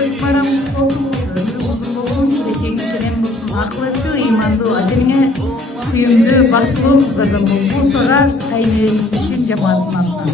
көз барам болсын, өмір uzun болсын, келечегің керем болсын, ақыл есті, иманды, әдеміңе күйімді, бақытылы қыздардан бол. Бұл саған тайнерін үшін жаманатын аттан.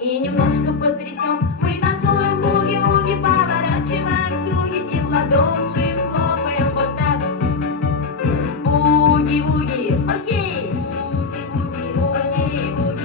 И немножко потрясем. Мы танцуем буги-вуги, поворачиваем круги и в ладоши хлопаем вот так. Буги-вуги, окей. Буги-вуги,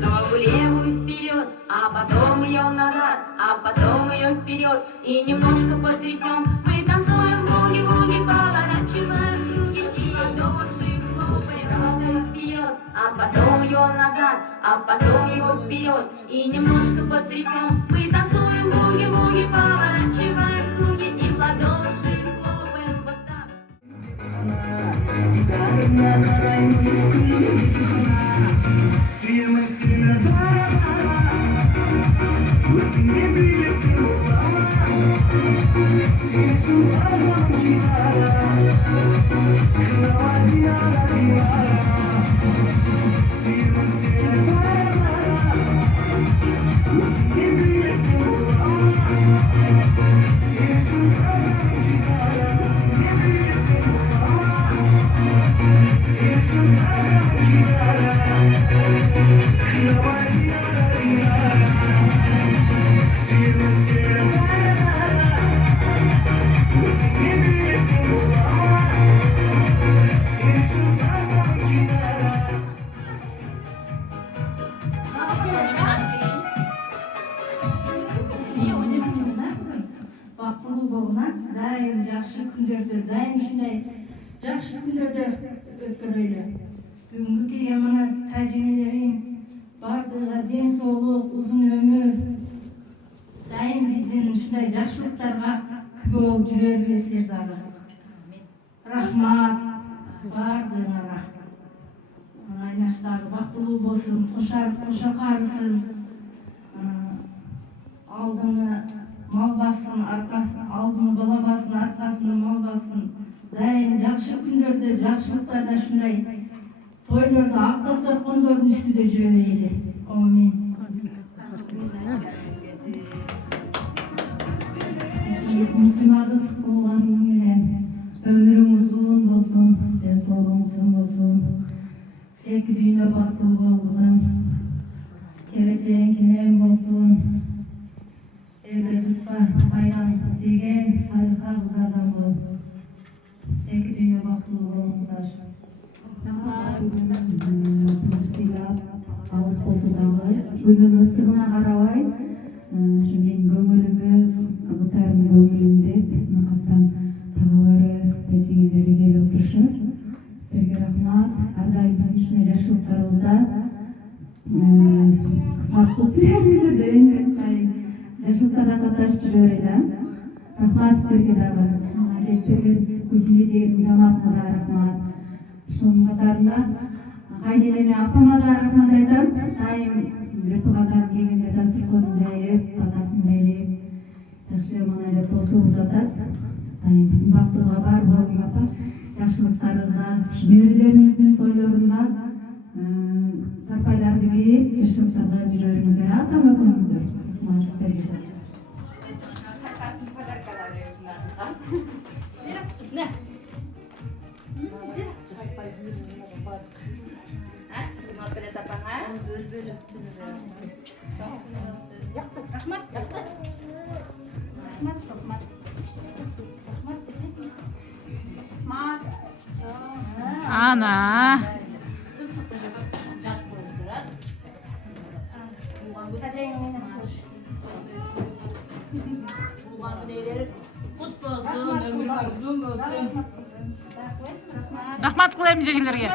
ногу левую вперед, а потом ее назад, а потом ее вперед. И немножко потрясем. Мы танцуем буги-вуги, поворачиваем круги и в ладоши хлопаем вперед, а потом ее назад, а потом его вперед. И немножко потрясем. Мы танцуем буги-вуги, поворачиваем круги и в ладоши хлопаем вот так. Дайым жақсы күндерді, дайым шындай жақсы күндерді өткөрөйлү. Бүгүнкү келген мына тажинелерин бардыгы ден соолук, узун өмүр, дайым биздин ушундай жакшылыктарга күбө болуп жүрө бересиздер дагы. Рахмат бардыгыңарга. Айнаштагы бактылуу болсун, коша карысын, алдыны мал бассын, алдыны бала бассын, арқасында мал бассын. Дайым жақсы күндерде, жақсылықтарда шындай тойларда ақ дастархандардың үстінде жүре берейлі. Амин. Müslümanız olan müminler, ömrümüz uzun olsun, densolığımız uzun olsun. Tek dünya baktığı olsun, geleceğin kenem olsun. Evde yurtқа ayran деген салиха қыздардан бол. Tek dünya baktığı olsunlar. Bizi сыйлап, алыс қосудағы күннің ыстығына қарабай, менің көңіліме, қыздарым көңілімде мақаттан тағалары, тәжігелері келіп отырышыр. Сіздерге рахмат. Әрдайым біздің үшін жашылықтарыңызда қысқартып жүреміздер дейін. Жашылықтарда қаташып жүрерді. Рахмат сіздерге дағы. Әдеттерген көзіне жегетін жаматына да рахмат. Шоның қатарында қайненеме апама да рахмат айтам. Дайым Бетуғадан келгенде дастарханын жайып, батасын жайып, жақсы манайда тосып жатат. Біздің бақтыға бар болдың апа, жақсылықтарыңызда, немерелеріңіздің тойларында сарпайларды киіп, жақсылықтарда жүреріңіздер, атама көңіздер. Сіздерге. Ана. Рахмат кылайм жегилерге.